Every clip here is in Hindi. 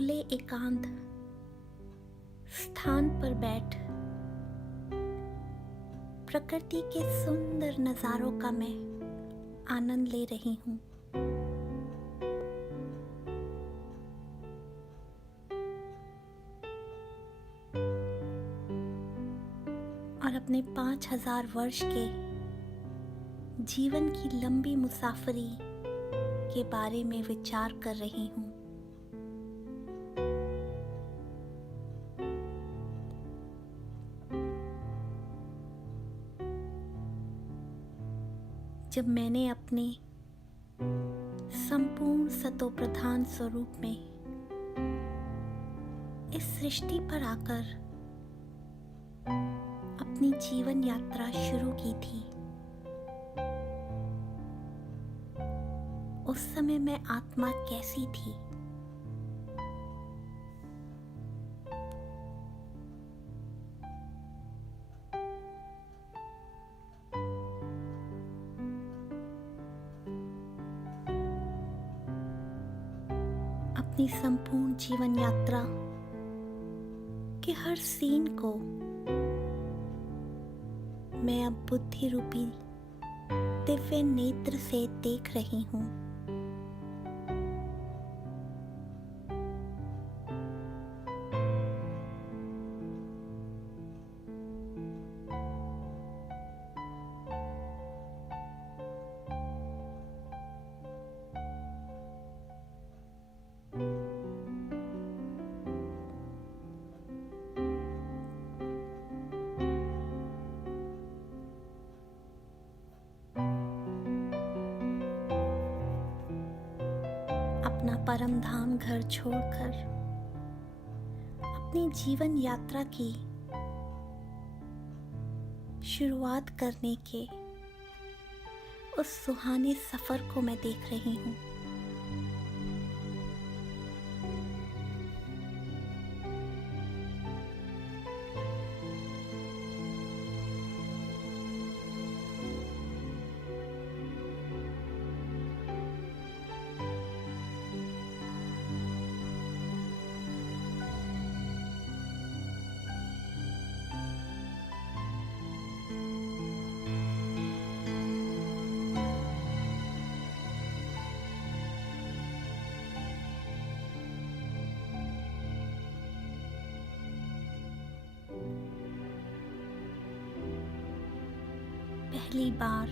खुले एकांत स्थान पर बैठ प्रकृति के सुंदर नजारों का मैं आनंद ले रही हूँ। और अपने 5000 वर्ष के जीवन की लंबी मुसाफरी के बारे में विचार कर रही हूँ। जब मैंने अपने संपूर्ण सतोप्रधान स्वरूप में इस सृष्टि पर आकर अपनी जीवन यात्रा शुरू की थी, उस समय मैं आत्मा कैसी थी? अपनी संपूर्ण जीवन यात्रा के हर सीन को मैं अब बुद्धि रूपी दिव्य नेत्र से देख रही हूँ। अपना परम धाम घर छोड़कर अपनी जीवन यात्रा की शुरुआत करने के उस सुहाने सफर को मैं देख रही हूँ। पहली बार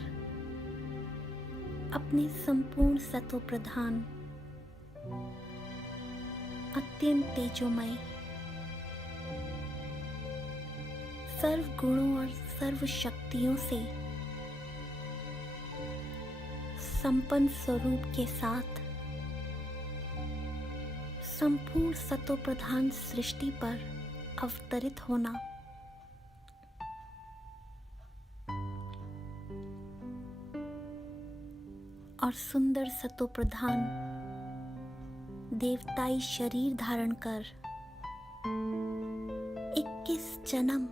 अपने संपूर्ण सतोप्रधान अत्यंत तेजोमय सर्व गुणों और सर्व शक्तियों से संपन्न स्वरूप के साथ संपूर्ण सतोप्रधान सृष्टि पर अवतरित होना और सुंदर सतोप्रधान देवताई शरीर धारण कर 21 जन्म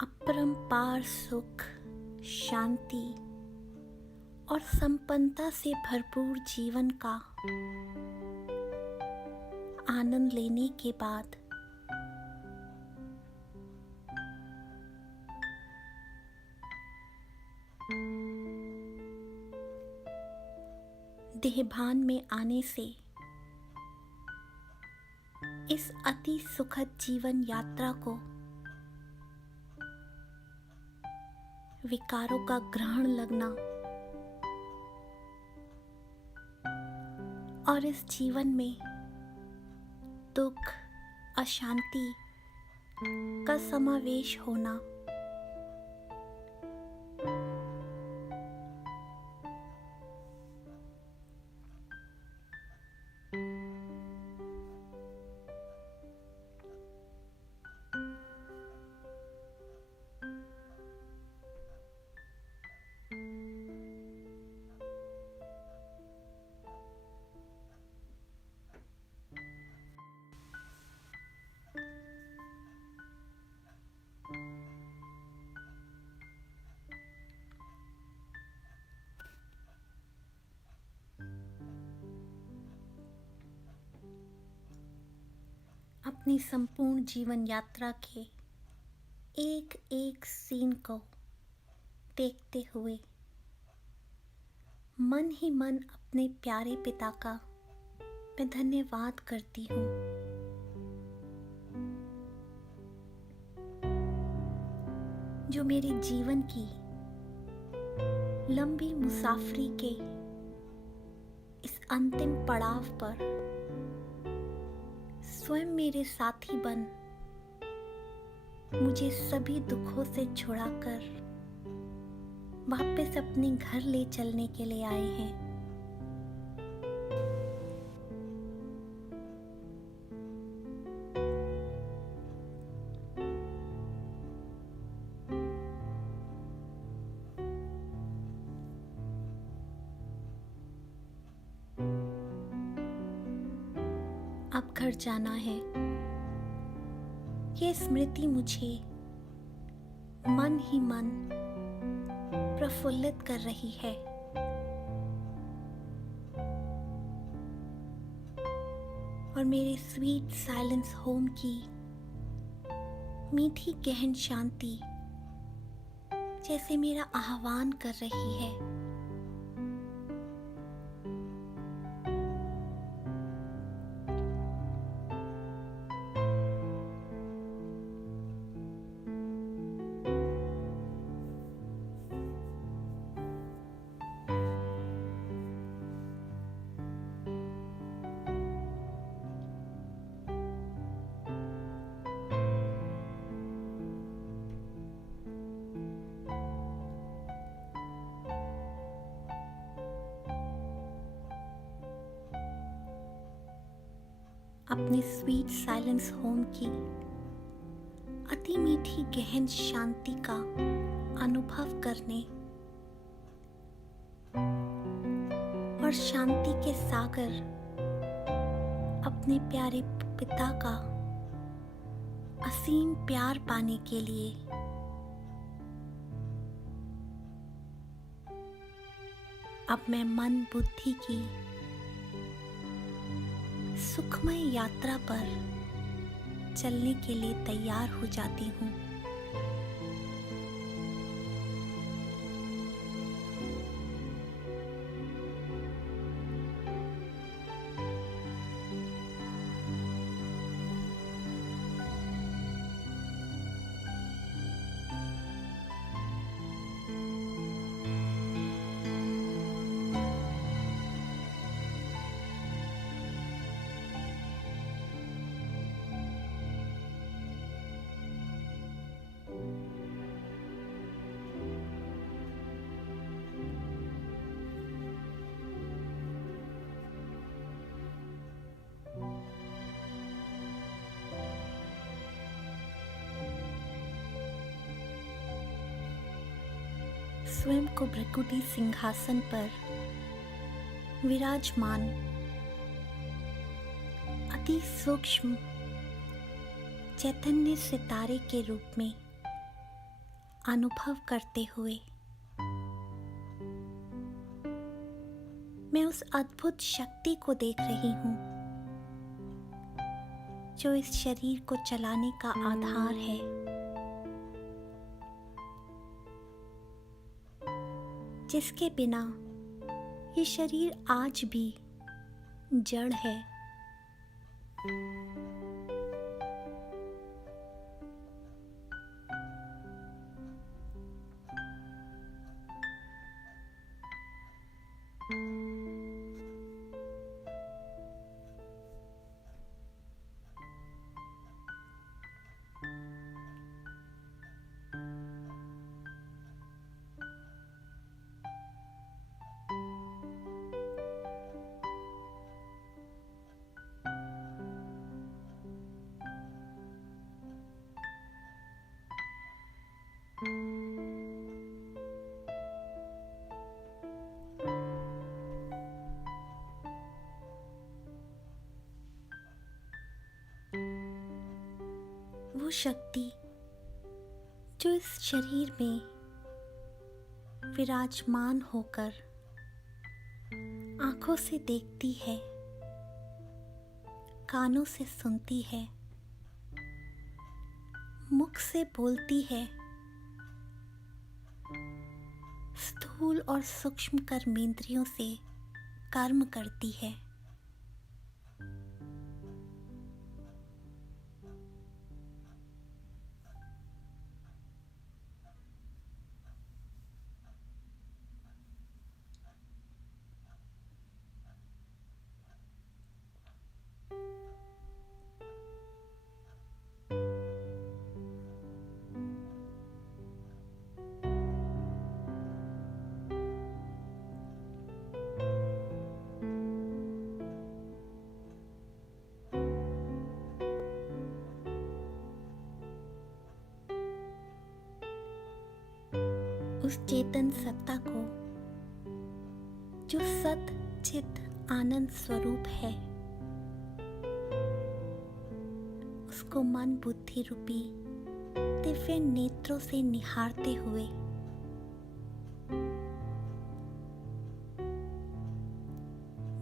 अपरंपार सुख, शांति और संपन्नता से भरपूर जीवन का आनंद लेने के बाद देहभान में आने से इस अति सुखद जीवन यात्रा को विकारों का ग्रहण लगना और इस जीवन में दुख, अशांति का समावेश होना अपनी संपूर्ण जीवन यात्रा के एक एक सीन को देखते हुए मन ही मन अपने प्यारे पिता का मैं धन्यवाद करती हूँ। जो मेरे जीवन की लंबी मुसाफरी के इस अंतिम पड़ाव पर स्वयं मेरे साथी बन मुझे सभी दुखों से छुड़ाकर वापस अपने घर ले चलने के लिए आए हैं। अब घर जाना है, ये स्मृति मुझे मन ही मन प्रफुल्लित कर रही है। और मेरे स्वीट साइलेंस होम की मीठी गहन शांति जैसे मेरा आह्वान कर रही है। अपने स्वीट साइलेंस होम की अति मीठी गहन शांति का अनुभव करने और शांति के सागर अपने प्यारे पिता का असीम प्यार पाने के लिए अब मैं मन बुद्धि की सुखमय यात्रा पर चलने के लिए तैयार हो जाती हूँ। स्वयं को भृकुटी सिंहासन पर विराजमान अति सूक्ष्म चैतन्य सितारे के रूप में अनुभव करते हुए मैं उस अद्भुत शक्ति को देख रही हूँ जो इस शरीर को चलाने का आधार है। जिसके बिना ये शरीर आज भी जड़ है। वो शक्ति जो इस शरीर में विराजमान होकर आंखों से देखती है, कानों से सुनती है मुख से बोलती है, स्थूल और सूक्ष्म कर्मेंद्रियों से कर्म करती है। उस चेतन सत्ता को जो सत चित आनंद स्वरूप है, उसको मन बुद्धि रूपी दिव्य नेत्रों से निहारते हुए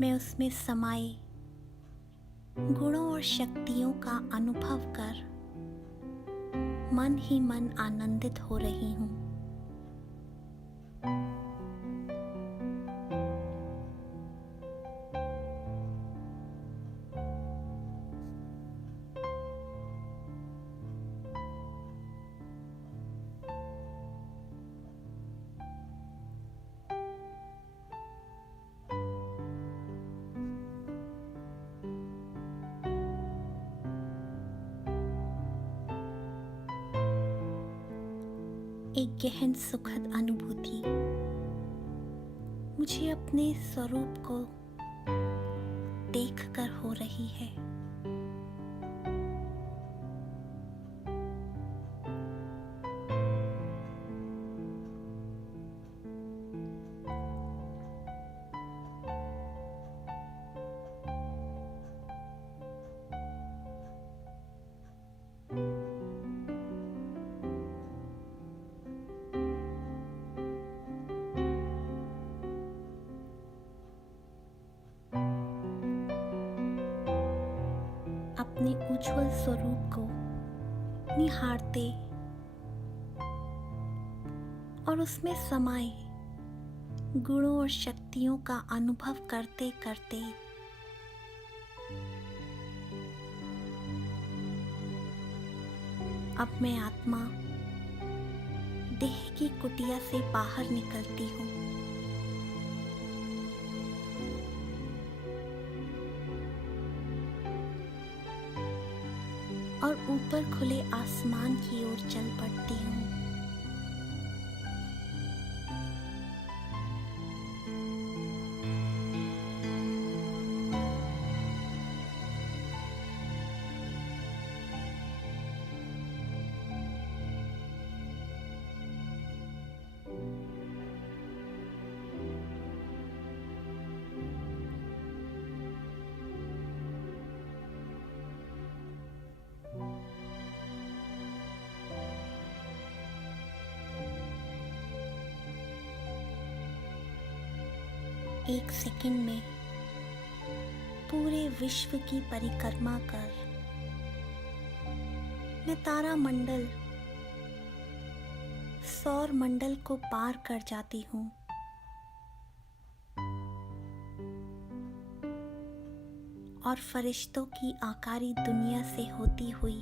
मैं उसमें समाये गुणों और शक्तियों का अनुभव कर मन ही मन आनंदित हो रही हूँ। एक गहन सुखद अनुभूति मुझे अपने स्वरूप को देखकर हो रही है। अपने उज्जवल स्वरूप को निहारते और उसमें समाये गुणों और शक्तियों का अनुभव करते करते अब मैं आत्मा देह की कुटिया से बाहर निकलती हूँ। और ऊपर खुले आसमान की ओर चल पड़ती हूँ। एक सेकंड में पूरे विश्व की परिक्रमा कर मैं तारामंडल, सौर मंडल को पार कर जाती हूँ। और फरिश्तों की आकारी दुनिया से होती हुई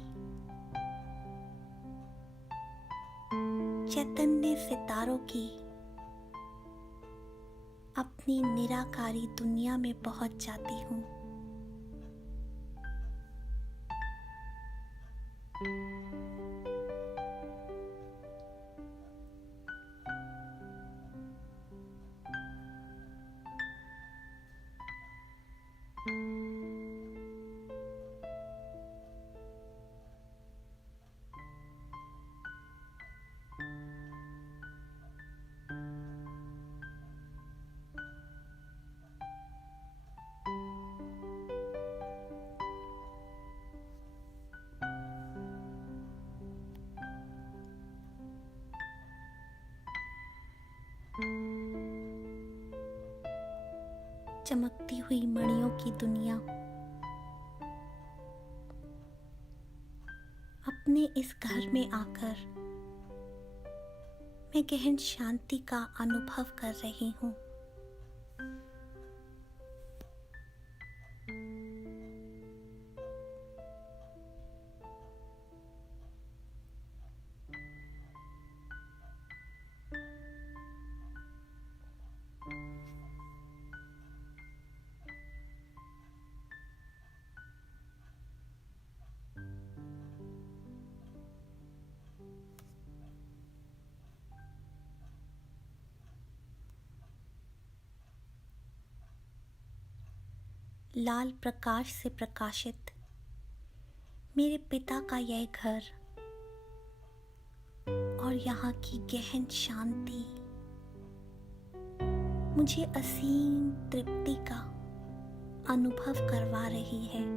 चैतन्य सितारों की अपनी निराकारी दुनिया में पहुंच जाती हूँ। चमकती हुई मणियों की दुनिया अपने इस घर में आकर मैं गहन शांति का अनुभव कर रही हूँ। लाल प्रकाश से प्रकाशित मेरे पिता का यह घर और यहाँ की गहन शांति मुझे असीम तृप्ति का अनुभव करवा रही है।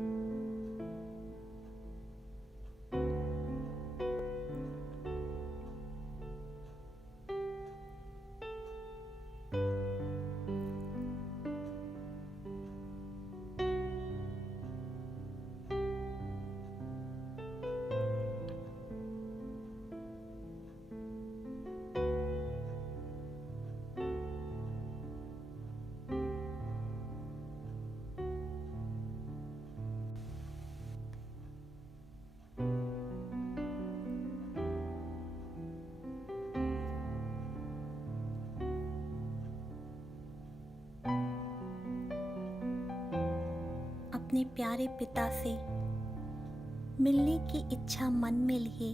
अपने प्यारे पिता से मिलने की इच्छा मन में लिए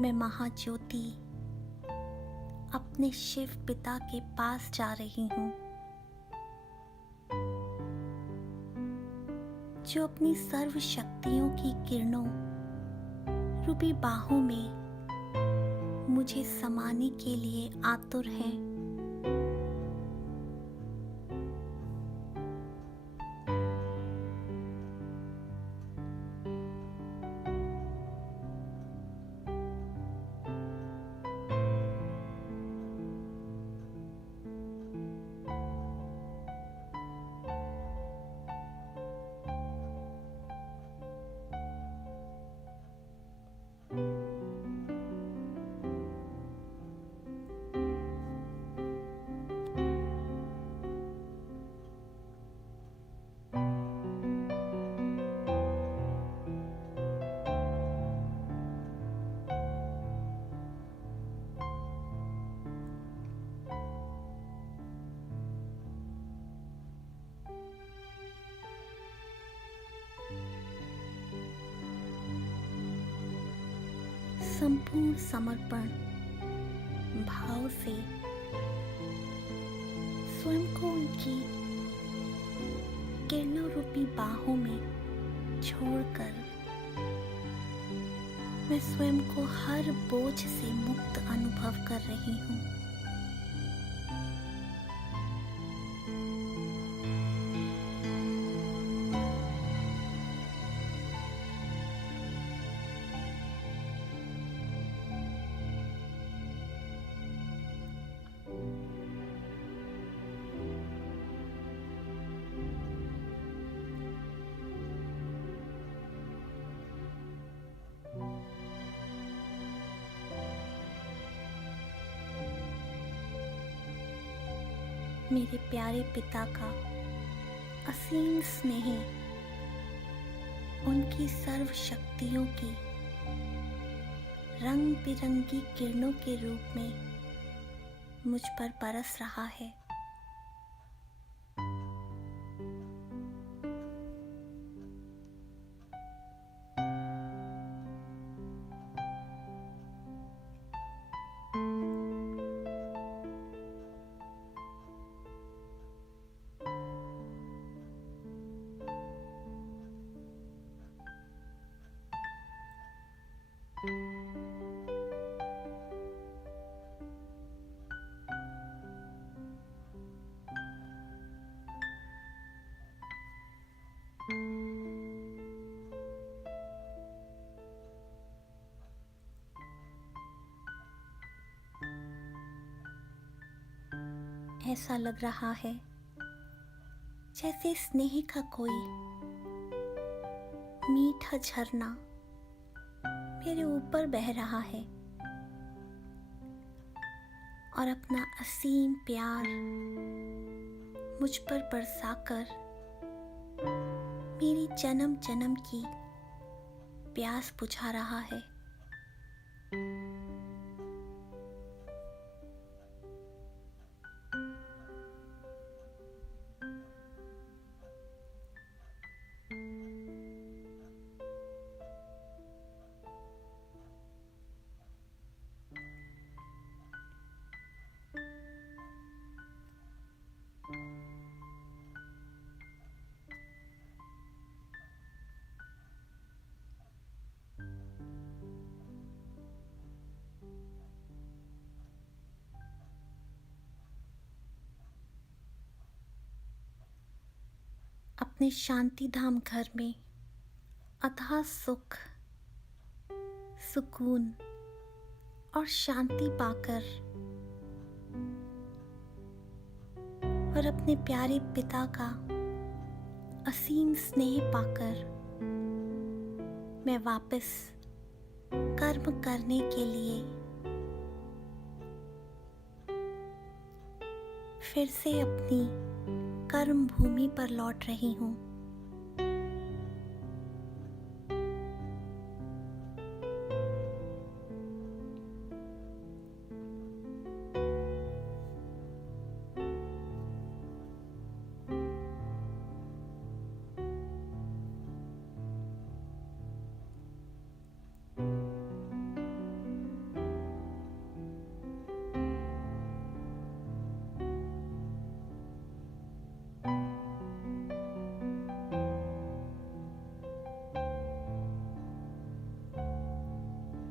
मैं महाज्योति अपने शिव पिता के पास जा रही हूँ, जो अपनी सर्व शक्तियों की किरणों रूपी बाहों में मुझे समाने के लिए आतुर हैं। संपूर्ण समर्पण भाव से स्वयं को उनकी किरणों रूपी बाहों में छोड़कर मैं स्वयं को हर बोझ से मुक्त अनुभव कर रही हूँ। मेरे प्यारे पिता का असीम स्नेह उनकी सर्व शक्तियों की रंग बिरंगी किरणों के रूप में मुझ पर बरस रहा है। ऐसा लग रहा है जैसे स्नेह का कोई मीठा झरना मेरे ऊपर बह रहा है और अपना असीम प्यार मुझ पर बरसाकर मेरी जन्म जन्म की प्यास बुझा रहा है। अपने शांति धाम घर में अथाह सुख, सुकून और शांति पाकर और अपने प्यारे पिता का असीम स्नेह पाकर मैं वापस कर्म करने के लिए फिर से अपनी कर्म भूमि पर लौट रही हूँ।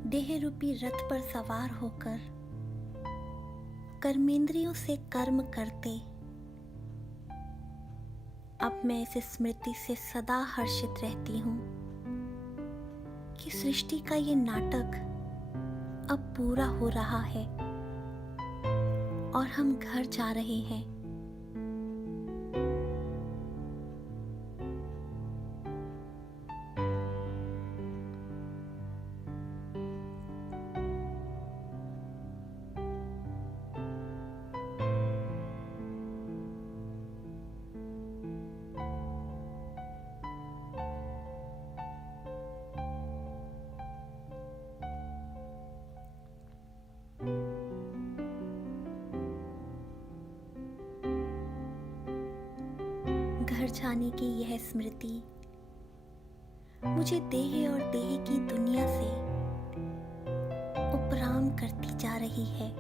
देह रूपी रथ पर सवार होकर कर्मेंद्रियों से कर्म करते अब मैं इस स्मृति से सदा हर्षित रहती हूँ कि सृष्टि का ये नाटक अब पूरा हो रहा है और हम घर जा रहे हैं। घर जाने की यह स्मृति मुझे देह और देह की दुनिया से उपराम करती जा रही है।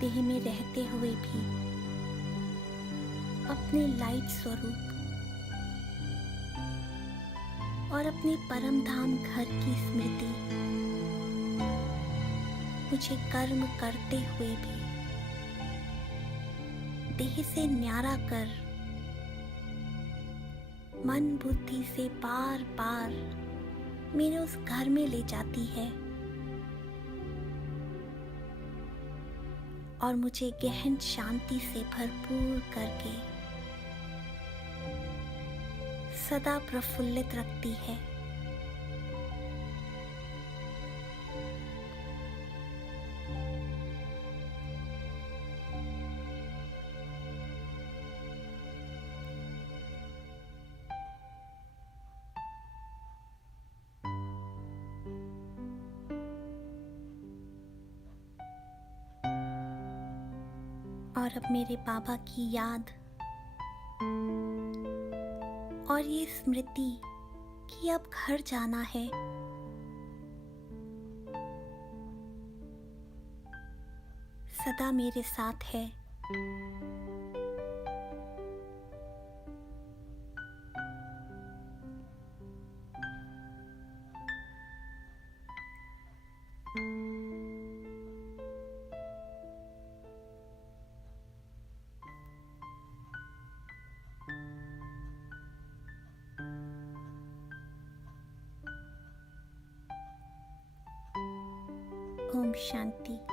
देह में रहते हुए भी अपने लाइट स्वरूप और अपने परम धाम घर की स्मृति मुझे कर्म करते हुए भी देह से न्यारा कर मन बुद्धि से बार बार मेरे उस घर में ले जाती है और मुझे गहन शांति से भरपूर करके सदा प्रफुल्लित रखती है। और अब मेरे बाबा की याद और ये स्मृति कि अब घर जाना है सदा मेरे साथ है। ओम शांति।